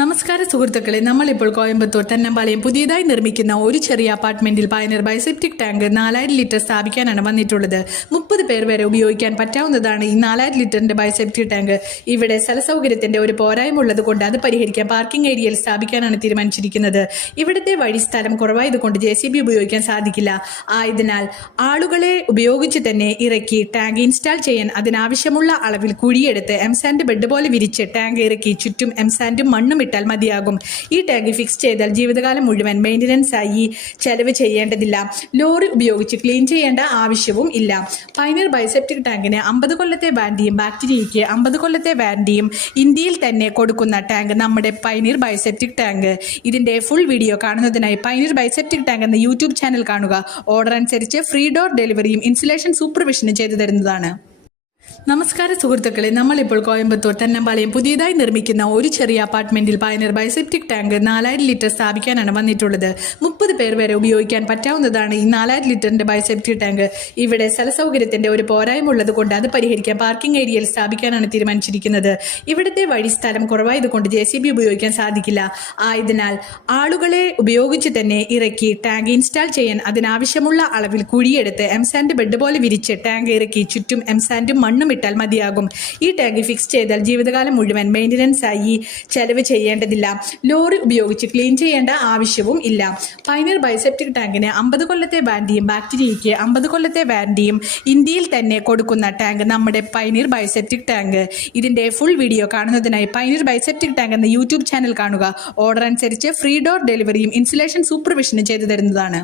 നമസ്കാര സുഹൃത്തുക്കളെ, നമ്മളിപ്പോൾ കോയമ്പത്തൂർ തെന്നമ്പാളയം പുതിയതായി നിർമ്മിക്കുന്ന ഒരു ചെറിയ അപ്പാർട്ട്മെന്റിൽ പയനീർ ബൈസെപ്റ്റിക് ടാങ്ക് 4000 ലിറ്റർ സ്ഥാപിക്കാനാണ് വന്നിട്ടുള്ളത്. 30 പേർ വരെ ഉപയോഗിക്കാൻ പറ്റാവുന്നതാണ് ഈ 4000 ലിറ്ററിന്റെ ബൈസെപ്റ്റിക് ടാങ്ക്. ഇവിടെ സ്ഥലസൗകര്യത്തിന്റെ ഒരു പോരായ്മ ഉള്ളത് കൊണ്ട് അത് പരിഹരിക്കാൻ പാർക്കിംഗ് ഏരിയയിൽ സ്ഥാപിക്കാനാണ് തീരുമാനിച്ചിരിക്കുന്നത്. ഇവിടുത്തെ വഴി സ്ഥലം കുറവായതുകൊണ്ട് JCB ഉപയോഗിക്കാൻ സാധിക്കില്ല. ആയതിനാൽ ആളുകളെ ഉപയോഗിച്ച് തന്നെ ഇറക്കി ടാങ്ക് ഇൻസ്റ്റാൾ ചെയ്യാൻ അതിനാവശ്യമുള്ള അളവിൽ കുഴിയെടുത്ത് എംസാൻഡ് ബെഡ് പോലെ വിരിച്ച് ടാങ്ക് ഇറക്കി ചുറ്റും എംസാൻഡും മണ്ണും ഇട്ടാൽ മതിയാകും. ഈ ടാങ്ക് ഫിക്സ് ചെയ്താൽ ജീവിതകാലം മുഴുവൻ മെയിൻ്റനൻസ് ആയി ചെലവ് ചെയ്യേണ്ടതില്ല. ലോറി ഉപയോഗിച്ച് ക്ലീൻ ചെയ്യേണ്ട ആവശ്യവും ഇല്ല. പയനീർ ബൈസെപ്റ്റിക് ടാങ്കിന് 50 കൊല്ലത്തെ വാറണ്ടിയും ബാക്ടീരിയയ്ക്ക് 50 കൊല്ലത്തെ വാറണ്ടിയും ഇന്ത്യയിൽ തന്നെ കൊടുക്കുന്ന ടാങ്ക് നമ്മുടെ പയനീർ ബൈസെപ്റ്റിക് ടാങ്ക്. ഇതിന്റെ ഫുൾ വീഡിയോ കാണുന്നതിനായി പയനീർ ബൈസെപ്റ്റിക് ടാങ്ക് എന്ന യൂട്യൂബ് ചാനൽ കാണുക. ഓർഡർ അനുസരിച്ച് ഫ്രീ ഡോർ ഡെലിവറിയും ഇൻസ്റ്റലേഷൻ സൂപ്പർവിഷനും ചെയ്തു തരുന്നതാണ്. നമസ്കാര സുഹൃത്തുക്കളെ, നമ്മളിപ്പോൾ കോയമ്പത്തൂർ തെന്നമ്പാളയം പുതിയതായി നിർമ്മിക്കുന്ന ഒരു ചെറിയ അപ്പാർട്ട്മെന്റിൽ പയനീർ ബൈസെപ്റ്റിക് ടാങ്ക് 4000 ലിറ്റർ സ്ഥാപിക്കാനാണ് വന്നിട്ടുള്ളത്. 30 പേർ വരെ ഉപയോഗിക്കാൻ പറ്റാവുന്നതാണ് ഈ 4000 ലിറ്ററിന്റെ ബൈസെപ്റ്റിക് ടാങ്ക്. ഇവിടെ സ്ഥലസൗകര്യത്തിന്റെ ഒരു പോരായ്മ ഉള്ളത് കൊണ്ട് അത് പരിഹരിക്കാൻ പാർക്കിംഗ് ഏരിയയിൽ സ്ഥാപിക്കാനാണ് തീരുമാനിച്ചിരിക്കുന്നത്. ഇവിടുത്തെ വഴി സ്ഥലം കുറവായതുകൊണ്ട് JCB ഉപയോഗിക്കാൻ സാധിക്കില്ല. ആയതിനാൽ ആളുകളെ ഉപയോഗിച്ച് തന്നെ ഇറക്കി ടാങ്ക് ഇൻസ്റ്റാൾ ചെയ്യാൻ അതിനാവശ്യമുള്ള അളവിൽ കുഴിയെടുത്ത് എംസാൻഡ് ബെഡ് പോലെ വിരിച്ച് ടാങ്ക് ഇറക്കി ചുറ്റും എംസാൻഡും മണ്ണും ഇട്ടാൽ മതിയാകും. ഈ ടാങ്ക് ഫിക്സ് ചെയ്താൽ ജീവിതകാലം മുഴുവൻ മെയിൻ്റനൻസ് ആയി ചെലവ് ചെയ്യേണ്ടതില്ല. ലോറി ഉപയോഗിച്ച് ക്ലീൻ ചെയ്യേണ്ട ആവശ്യവും ഇല്ല. പയനീർ ബൈസെപ്റ്റിക് ടാങ്കിന് 50 കൊല്ലത്തെ വാറണ്ടിയും ബാക്ടീരിയയ്ക്ക് 50 കൊല്ലത്തെ വാറണ്ടിയും ഇന്ത്യയിൽ തന്നെ കൊടുക്കുന്ന ടാങ്ക് നമ്മുടെ പയനീർ ബൈസെപ്റ്റിക് ടാങ്ക്. ഇതിന്റെ ഫുൾ വീഡിയോ കാണുന്നതിനായി പയനീർ ബൈസെപ്റ്റിക് ടാങ്ക് എന്ന യൂട്യൂബ് ചാനൽ കാണുക. ഓർഡർ അനുസരിച്ച് ഫ്രീ ഡോർ ഡെലിവറിയും ഇൻസ്റ്റലേഷൻ സൂപ്പർവിഷനും ചെയ്തു തരുന്നതാണ്.